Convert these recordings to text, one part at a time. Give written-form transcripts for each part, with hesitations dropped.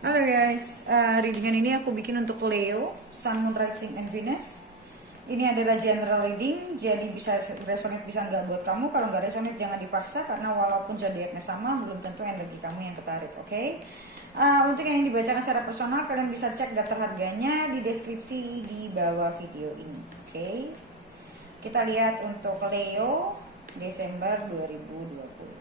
Halo guys, readingan ini aku bikin untuk Leo, Sun, Moon, Rising, and Venus. Ini adalah general reading, jadi bisa resonate bisa nggak buat kamu. Kalau nggak resonate jangan dipaksa, karena walaupun zodiaknya sama, belum tentu energi kamu yang ketarik, oke? Untuk yang dibacakan secara personal, kalian bisa cek daftar harganya di deskripsi di bawah video ini, oke? Kita lihat untuk Leo Desember 2020.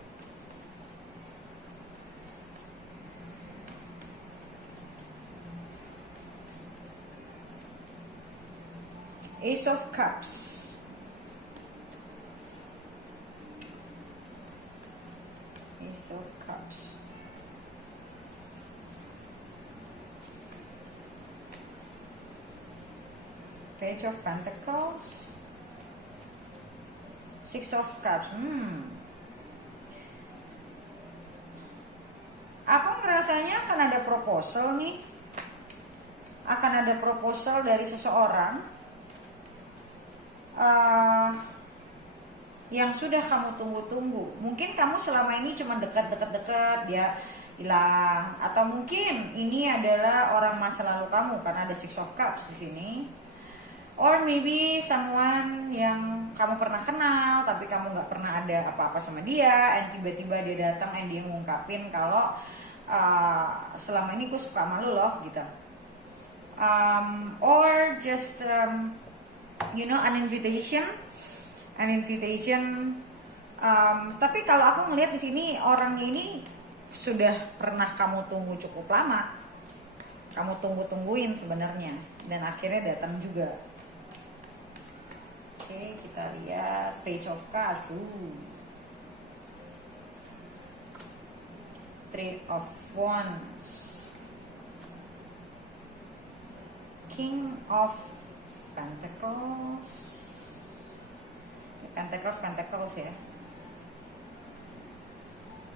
Ace of Cups, Ace of Cups, Page of Pentacles, Six of Cups. Aku ngerasanya akan ada proposal nih, akan ada proposal dari seseorang yang sudah kamu tunggu-tunggu. Mungkin kamu selama ini cuma dekat-dekat-dekat, dia hilang, atau mungkin ini adalah orang masa lalu kamu karena ada Six of Cups di sini. Or maybe someone yang kamu pernah kenal tapi kamu nggak pernah ada apa-apa sama dia, and tiba-tiba dia datang and dia ngungkapin kalau selama ini gue suka sama lu loh gitu. Or just an invitation. Tapi kalau aku ngelihat di sini orang ini sudah pernah kamu tunggu cukup lama, kamu tungguin sebenarnya, dan akhirnya datang juga. Oke, kita lihat Page of Cups, Three of Wands, King of Pentacles ya,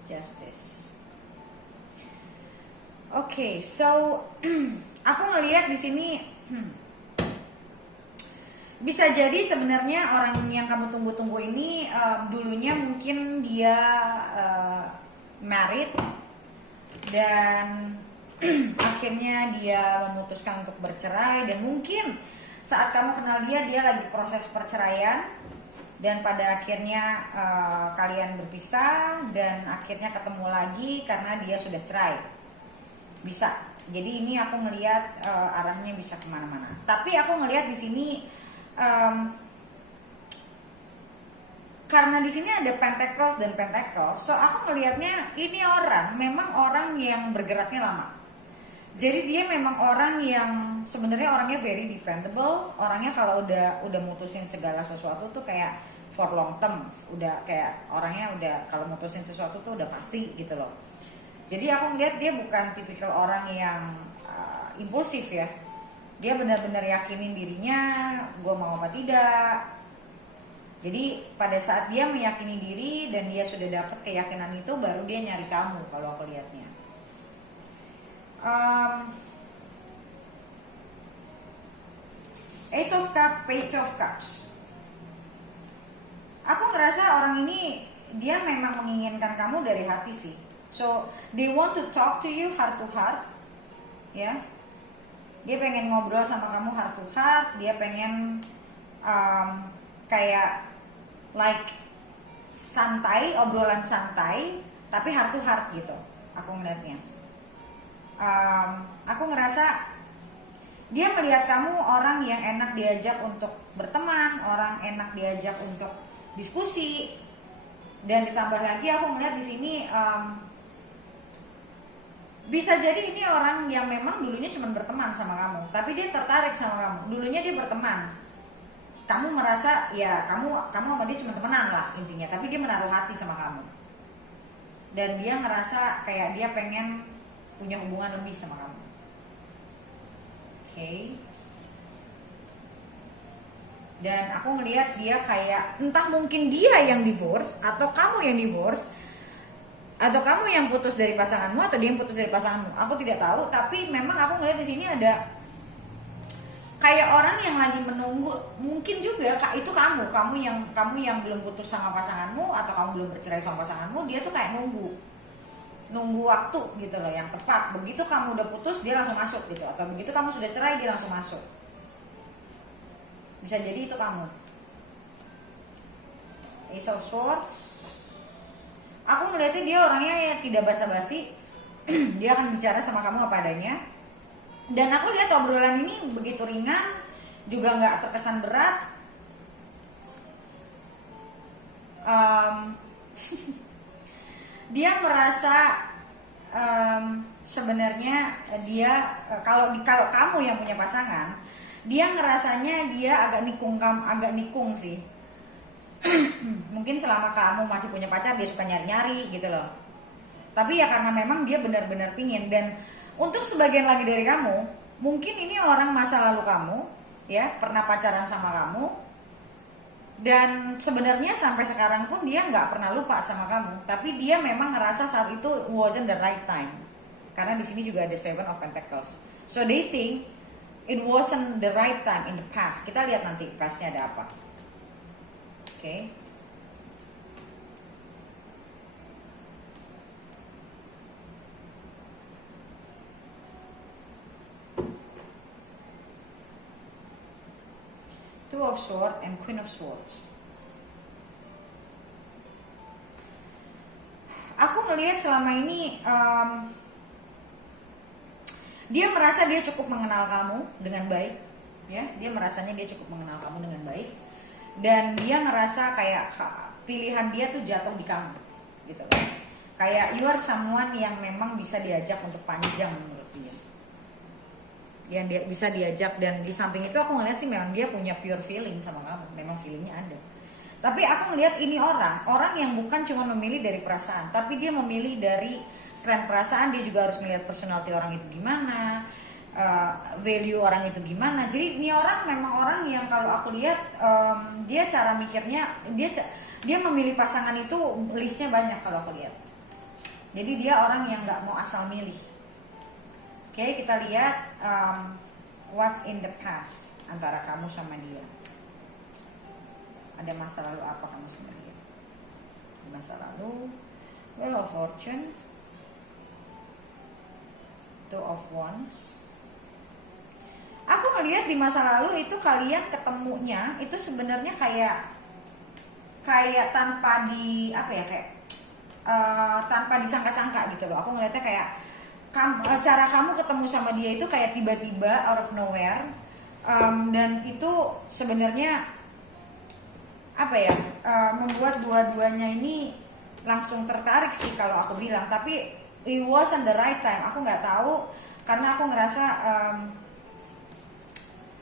Justice. Oke, so aku ngelihat di sini bisa jadi sebenarnya orang yang kamu tunggu-tunggu ini dulunya mungkin dia married dan akhirnya dia memutuskan untuk bercerai, dan mungkin saat kamu kenal dia lagi proses perceraian, dan pada akhirnya kalian berpisah dan akhirnya ketemu lagi karena dia sudah cerai. Bisa. Jadi ini aku ngelihat arahnya bisa kemana-mana. Tapi aku ngelihat di sini karena di sini ada Pentacles dan Pentacles, so aku ngelihatnya ini memang orang yang bergeraknya lama. Jadi dia memang orang yang sebenarnya orangnya very dependable. Orangnya kalau udah mutusin segala sesuatu tuh kayak for long term. Udah kayak orangnya udah kalau mutusin sesuatu tuh udah pasti gitu loh. Jadi aku ngeliat dia bukan tipikal orang yang impulsif ya. Dia benar-benar yakinin dirinya, gue mau apa tidak. Jadi pada saat dia meyakini diri dan dia sudah dapat keyakinan itu, baru dia nyari kamu kalau aku lihatnya. Ace of Cups, Page of Cups. Aku ngerasa orang ini dia memang menginginkan kamu dari hati sih. So they want to talk to you heart to heart, ya. Dia pengen ngobrol sama kamu heart to heart. Dia pengen kayak like santai, obrolan santai, tapi heart to heart gitu. Aku ngeliatnya. Aku ngerasa dia melihat kamu orang yang enak diajak untuk berteman, orang enak diajak untuk diskusi, dan ditambah lagi aku melihat di sini bisa jadi ini orang yang memang dulunya cuma berteman sama kamu, tapi dia tertarik sama kamu. Dulunya dia berteman, kamu merasa ya kamu sama dia cuma temenan lah intinya, tapi dia menaruh hati sama kamu, dan dia ngerasa kayak dia pengen punya hubungan lebih sama kamu. Oke. Dan aku ngelihat dia kayak entah mungkin dia yang divorce atau kamu yang divorce, atau kamu yang putus dari pasanganmu atau dia yang putus dari pasanganmu. Aku tidak tahu, tapi memang aku ngelihat di sini ada kayak orang yang lagi menunggu. Mungkin juga itu kamu yang belum putus sama pasanganmu atau kamu belum bercerai sama pasanganmu, dia tuh kayak nunggu nunggu waktu gitu loh yang tepat. Begitu kamu udah putus dia langsung masuk gitu, atau begitu kamu sudah cerai dia langsung masuk. Bisa jadi itu kamu. Ace of Swords. Aku melihatnya dia orangnya yang tidak basa-basi. Dia akan bicara sama kamu apa adanya. Dan aku lihat obrolan ini begitu ringan, juga nggak terkesan berat. Dia merasa sebenarnya dia kalau kamu yang punya pasangan, dia ngerasanya dia agak nikung sih. Mungkin selama kamu masih punya pacar dia suka nyari-nyari gitu loh. Tapi ya karena memang dia benar-benar pingin. Dan untuk sebagian lagi dari kamu, mungkin ini orang masa lalu kamu, ya pernah pacaran sama kamu, dan sebenarnya sampai sekarang pun dia nggak pernah lupa sama kamu. Tapi dia memang ngerasa saat itu wasn't the right time. Karena di sini juga ada Seven of Pentacles. So they think it wasn't the right time in the past. Kita lihat nanti pastnya ada apa. Okay. Two of Swords and Queen of Swords. Aku ngelihat selama ini dia merasa dia cukup mengenal kamu dengan baik, ya. Dia merasanya dia cukup mengenal kamu dengan baik. Dan dia ngerasa kayak pilihan dia tuh jatuh di kamu gitu kan. Kayak you are someone yang memang bisa diajak untuk panjang menurut dia. Yang dia bisa diajak, dan di samping itu aku ngeliat sih memang dia punya pure feeling sama kamu. Memang feelingnya ada. Tapi aku ngeliat ini orang yang bukan cuma memilih dari perasaan, tapi dia memilih dari selain perasaan dia juga harus melihat personality orang itu gimana, value orang itu gimana. Jadi ini orang memang orang yang kalau aku lihat dia cara mikirnya, dia memilih pasangan itu listnya banyak kalau aku lihat. Jadi dia orang yang nggak mau asal milih. Oke, kita lihat what's in the past antara kamu sama dia. Ada masa lalu apa kamu sama dia? Masa lalu Wheel of Fortune, Two of Wands. Aku ngelihat di masa lalu itu kalian ketemunya itu sebenarnya kayak tanpa tanpa disangka-sangka gitu loh. Aku ngelihatnya kayak cara kamu ketemu sama dia itu kayak tiba-tiba out of nowhere, dan itu sebenarnya membuat dua-duanya ini langsung tertarik sih kalau aku bilang. Tapi it wasn't the right time. Aku nggak tahu karena aku ngerasa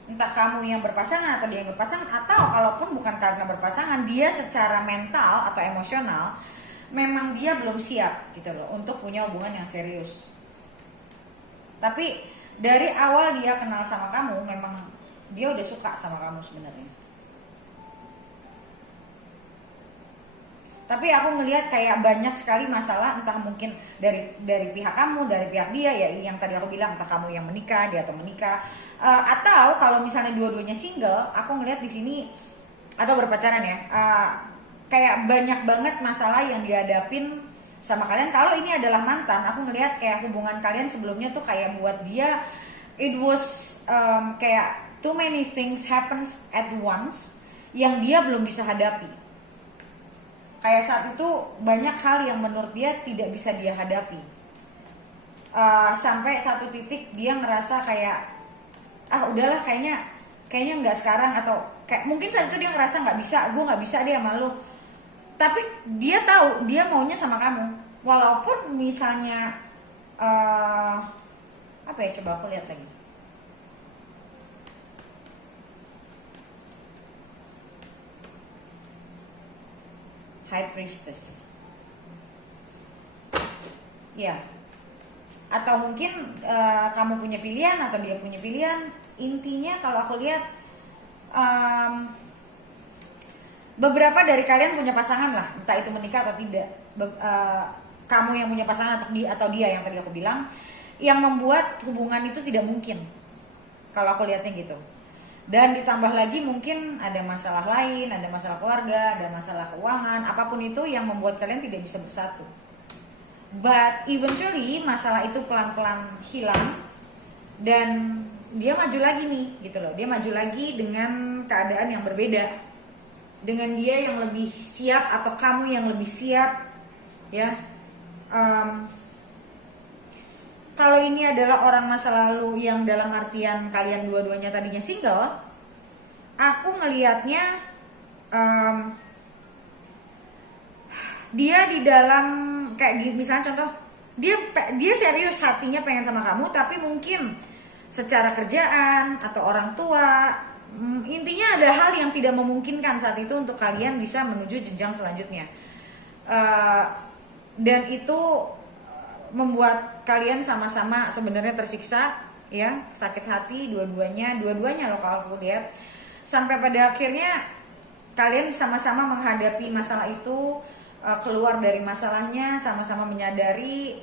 entah kamu yang berpasangan atau dia yang berpasangan, atau kalaupun bukan karena berpasangan, dia secara mental atau emosional memang dia belum siap gitu loh untuk punya hubungan yang serius. Tapi dari awal dia kenal sama kamu, memang dia udah suka sama kamu sebenarnya. Tapi aku ngelihat kayak banyak sekali masalah, entah mungkin dari pihak kamu, dari pihak dia, ya yang tadi aku bilang, entah kamu yang menikah, dia atau menikah, atau kalau misalnya dua-duanya single, aku ngelihat di sini atau berpacaran ya, kayak banyak banget masalah yang dihadapin sama kalian. Kalau ini adalah mantan, aku ngelihat kayak hubungan kalian sebelumnya tuh kayak buat dia it was kayak too many things happens at once yang dia belum bisa hadapi. Kayak saat itu banyak hal yang menurut dia tidak bisa dia hadapi. Sampai satu titik dia ngerasa kayak udahlah kayaknya nggak sekarang, atau kayak mungkin saat itu dia ngerasa gue nggak bisa dia malu. Tapi dia tahu dia maunya sama kamu. Walaupun misalnya coba aku lihat lagi. High Priestess. Ya. Atau mungkin kamu punya pilihan atau dia punya pilihan. Intinya kalau aku lihat beberapa dari kalian punya pasangan lah, entah itu menikah atau tidak. Kamu yang punya pasangan atau dia yang tadi aku bilang, yang membuat hubungan itu tidak mungkin. Kalau aku lihatnya gitu. Dan ditambah lagi mungkin ada masalah lain, ada masalah keluarga, ada masalah keuangan, apapun itu yang membuat kalian tidak bisa bersatu. but eventually masalah itu pelan-pelan hilang dan dia maju lagi nih gitu loh. Dia maju lagi dengan keadaan yang berbeda, dengan dia yang lebih siap atau kamu yang lebih siap ya. Kalau ini adalah orang masa lalu yang dalam artian kalian dua-duanya tadinya single, aku ngelihatnya dia di dalam kayak misalnya contoh dia serius hatinya pengen sama kamu, tapi mungkin secara kerjaan atau orang tua, intinya ada hal yang tidak memungkinkan saat itu untuk kalian bisa menuju jenjang selanjutnya. Dan itu membuat kalian sama-sama sebenarnya tersiksa ya, sakit hati dua-duanya loh kalau aku lihat, sampai pada akhirnya kalian sama-sama menghadapi masalah itu, keluar dari masalahnya sama-sama menyadari.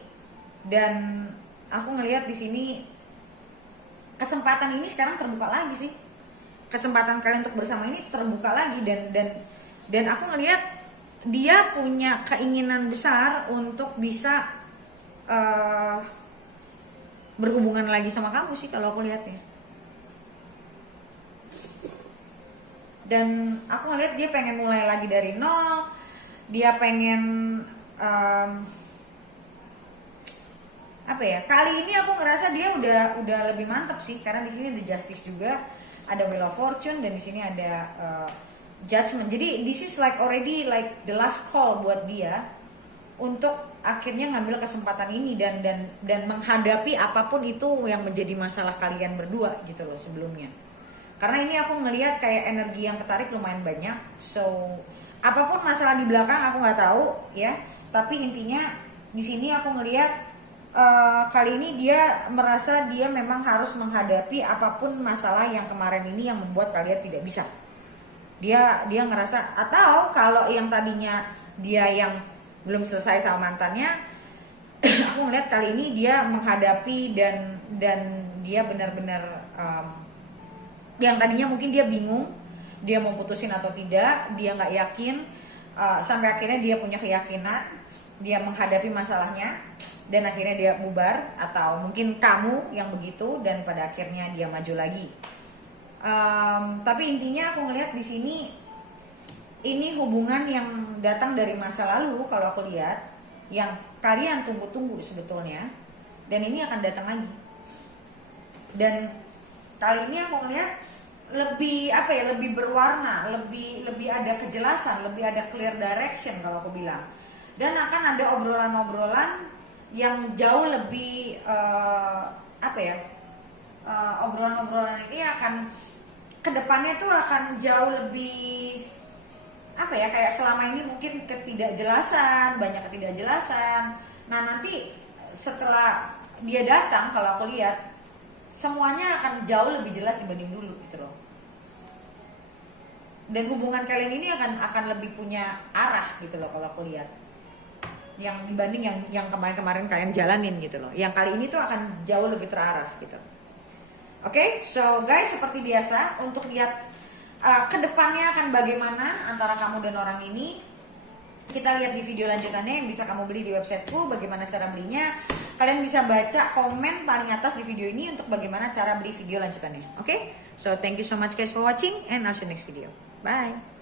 Dan aku ngelihat di sini kesempatan ini sekarang terbuka lagi sih, kesempatan kalian untuk bersama ini terbuka lagi, dan aku ngelihat dia punya keinginan besar untuk bisa berhubungan lagi sama kamu sih kalau aku lihatnya. Dan aku ngelihat dia pengen mulai lagi dari nol, dia pengen apa ya, kali ini aku ngerasa dia udah lebih mantap sih, karena di sini ada justice juga, ada wheel of fortune, dan di sini ada judgment. Jadi this is like already like the last call buat dia untuk akhirnya ngambil kesempatan ini dan menghadapi apapun itu yang menjadi masalah kalian berdua gitu loh sebelumnya. Karena ini aku ngelihat kayak energi yang ketarik lumayan banyak. So apapun masalah di belakang aku nggak tahu ya, tapi intinya di sini aku ngelihat kali ini dia merasa dia memang harus menghadapi apapun masalah yang kemarin ini yang membuat kalian tidak bisa. Dia ngerasa, atau kalau yang tadinya dia yang belum selesai sama mantannya, aku ngeliat kali ini dia menghadapi dan dia benar-benar yang tadinya mungkin dia bingung dia mau putusin atau tidak, dia nggak yakin, sampai akhirnya dia punya keyakinan, dia menghadapi masalahnya, dan akhirnya dia bubar, atau mungkin kamu yang begitu, dan pada akhirnya dia maju lagi. Tapi intinya aku ngelihat di sini ini hubungan yang datang dari masa lalu kalau aku lihat, yang kalian tunggu-tunggu sebetulnya, dan ini akan datang lagi. Dan kali ini aku ngelihat lebih apa ya, lebih berwarna, lebih ada kejelasan, lebih ada clear direction kalau aku bilang. Dan akan ada obrolan-obrolan yang jauh lebih obrolan-obrolan ini akan kedepannya tuh akan jauh lebih kayak selama ini mungkin ketidakjelasan, banyak ketidakjelasan. Nah nanti setelah dia datang, kalau aku lihat semuanya akan jauh lebih jelas dibanding dulu gitu loh. Dan hubungan kalian ini akan lebih punya arah gitu loh kalau aku lihat, yang dibanding yang kemarin-kemarin kalian jalanin gitu loh. Yang kali ini tuh akan jauh lebih terarah gitu. Oke, so guys, seperti biasa untuk lihat kedepannya akan bagaimana antara kamu dan orang ini, kita lihat di video lanjutannya yang bisa kamu beli di websiteku. Bagaimana cara belinya? Kalian bisa baca komen paling atas di video ini untuk bagaimana cara beli video lanjutannya. Oke, so thank you so much guys for watching, and I'll see you next video. Bye.